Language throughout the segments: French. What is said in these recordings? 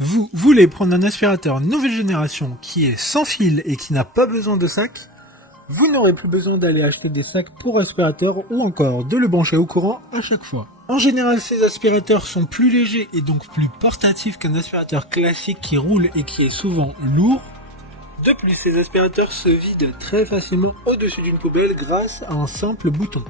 Vous voulez prendre un aspirateur nouvelle génération qui est sans fil et qui n'a pas besoin de sac? Vous n'aurez plus besoin d'aller acheter des sacs pour aspirateur ou encore de le brancher au courant à chaque fois. En général, ces aspirateurs sont plus légers et donc plus portatifs qu'un aspirateur classique qui roule et qui est souvent lourd. De plus, ces aspirateurs se vident très facilement au-dessus d'une poubelle grâce à un simple bouton.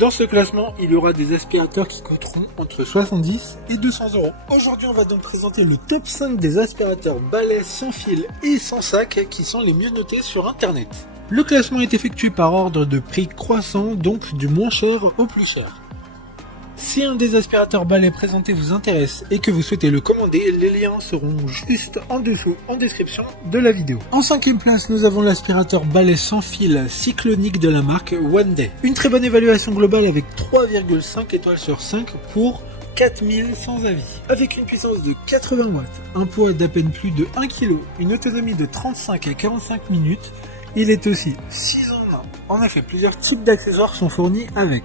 Dans ce classement, il y aura des aspirateurs qui coûteront entre 70 et 200 euros. Aujourd'hui, on va donc présenter le top 5 des aspirateurs balais sans fil et sans sac qui sont les mieux notés sur internet. Le classement est effectué par ordre de prix croissant, donc du moins cher au plus cher. Si un des aspirateurs balais présentés vous intéresse et que vous souhaitez le commander, les liens seront juste en dessous en description de la vidéo. En 5e place, nous avons l'aspirateur balai sans fil cyclonique de la marque One Day. Une très bonne évaluation globale avec 3,5 étoiles sur 5 pour 4000 sans avis. Avec une puissance de 80 watts, un poids d'à peine plus de 1 kg, une autonomie de 35 à 45 minutes, il est aussi 6 en 1. En effet, plusieurs types d'accessoires sont fournis avec.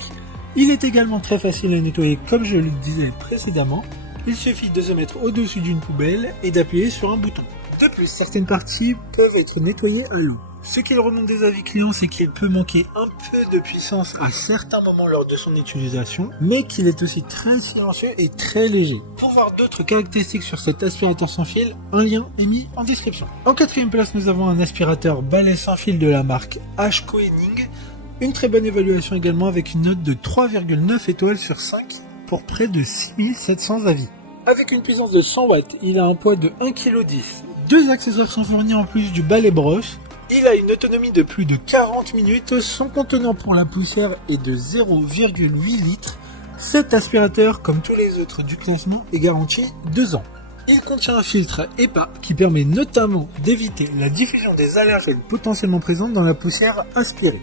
Il est également très facile à nettoyer comme je le disais précédemment. Il suffit de se mettre au-dessus d'une poubelle et d'appuyer sur un bouton. De plus, certaines parties peuvent être nettoyées à l'eau. Ce qu'il remonte des avis clients, c'est qu'il peut manquer un peu de puissance à certains moments lors de son utilisation, mais qu'il est aussi très silencieux et très léger. Pour voir d'autres caractéristiques sur cet aspirateur sans fil, un lien est mis en description. En 4e place, nous avons un aspirateur balai sans fil de la marque Ashko-Henning. Une très bonne évaluation également avec une note de 3,9 étoiles sur 5 pour près de 6700 avis. Avec une puissance de 100 watts, il a un poids de 1,10 kg. Deux accessoires sont fournis en plus du balai brosse. Il a une autonomie de plus de 40 minutes. Son contenant pour la poussière est de 0,8 litres. Cet aspirateur, comme tous les autres du classement, est garanti 2 ans. Il contient un filtre HEPA qui permet notamment d'éviter la diffusion des allergènes potentiellement présents dans la poussière aspirée.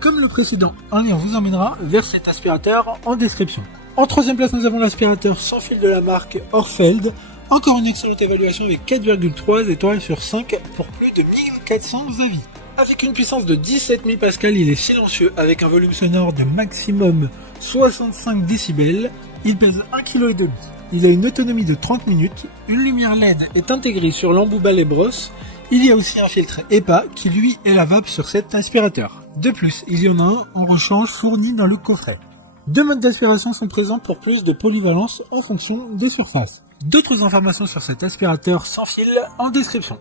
Comme le précédent, un lien vous emmènera vers cet aspirateur en description. En 3e place, nous avons l'aspirateur sans fil de la marque Orfeld. Encore une excellente évaluation avec 4,3 étoiles sur 5 pour plus de 1400 avis. Avec une puissance de 17 000 pascal, il est silencieux avec un volume sonore de maximum 65 décibels. Il pèse 1,5 kg. Il a une autonomie de 30 minutes. Une lumière LED est intégrée sur l'embout balai brosse. Il y a aussi un filtre HEPA qui lui est lavable sur cet aspirateur. De plus, il y en a un en rechange fourni dans le coffret. Deux modes d'aspiration sont présents pour plus de polyvalence en fonction des surfaces. D'autres informations sur cet aspirateur sans fil en description.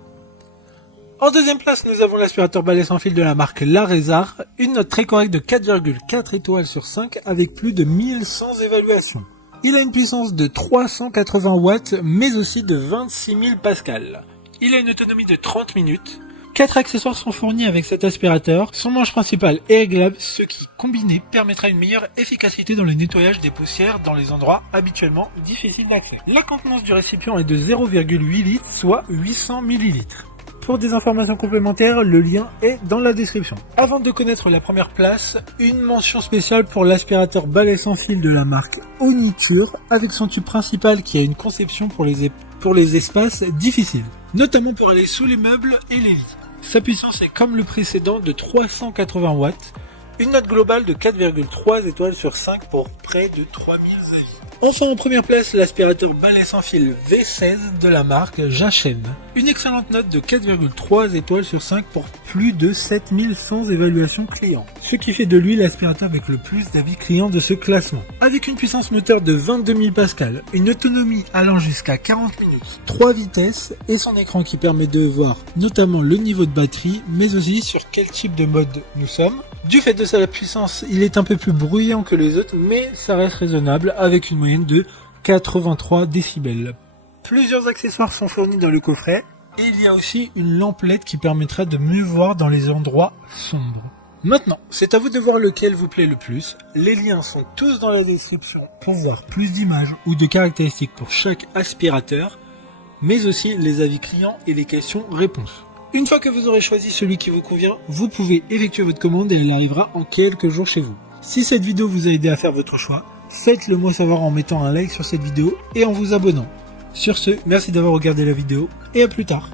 En 2e place, nous avons l'aspirateur balai sans fil de la marque Larézar, une note très correcte de 4,4 étoiles sur 5 avec plus de 1100 évaluations. Il a une puissance de 380 watts mais aussi de 26 000 pascal. Il a une autonomie de 30 minutes. 4 accessoires sont fournis avec cet aspirateur. Son manche principale est réglable, ce qui, combiné, permettra une meilleure efficacité dans le nettoyage des poussières dans les endroits habituellement difficiles d'accès. La contenance du récipient est de 0,8 litres, soit 800 ml. Pour des informations complémentaires, le lien est dans la description. Avant de connaître la première place, une mention spéciale pour l'aspirateur balai sans fil de la marque Oniture, avec son tube principal qui a une conception pour les espaces difficiles, notamment pour aller sous les meubles et les lits. Sa puissance est comme le précédent de 380 watts, une note globale de 4,3 étoiles sur 5 pour près de 3000 avis. Enfin en première place, l'aspirateur balai sans fil V16 de la marque Jachen. Une excellente note de 4,3 étoiles sur 5 pour plus de 7100 évaluations clients. Ce qui fait de lui l'aspirateur avec le plus d'avis clients de ce classement. Avec une puissance moteur de 22 000 pascal, une autonomie allant jusqu'à 40 minutes, 3 vitesses et son écran qui permet de voir notamment le niveau de batterie mais aussi sur quel type de mode nous sommes. Du fait de sa puissance, il est un peu plus bruyant que les autres, mais ça reste raisonnable avec une moyenne de 83 décibels. Plusieurs accessoires sont fournis dans le coffret, et il y a aussi une lampe LED qui permettra de mieux voir dans les endroits sombres. Maintenant, c'est à vous de voir lequel vous plaît le plus. Les liens sont tous dans la description pour voir plus d'images ou de caractéristiques pour chaque aspirateur, mais aussi les avis clients et les questions-réponses. Une fois que vous aurez choisi celui qui vous convient, vous pouvez effectuer votre commande et elle arrivera en quelques jours chez vous. Si cette vidéo vous a aidé à faire votre choix, faites-le moi savoir en mettant un like sur cette vidéo et en vous abonnant. Sur ce, merci d'avoir regardé la vidéo et à plus tard.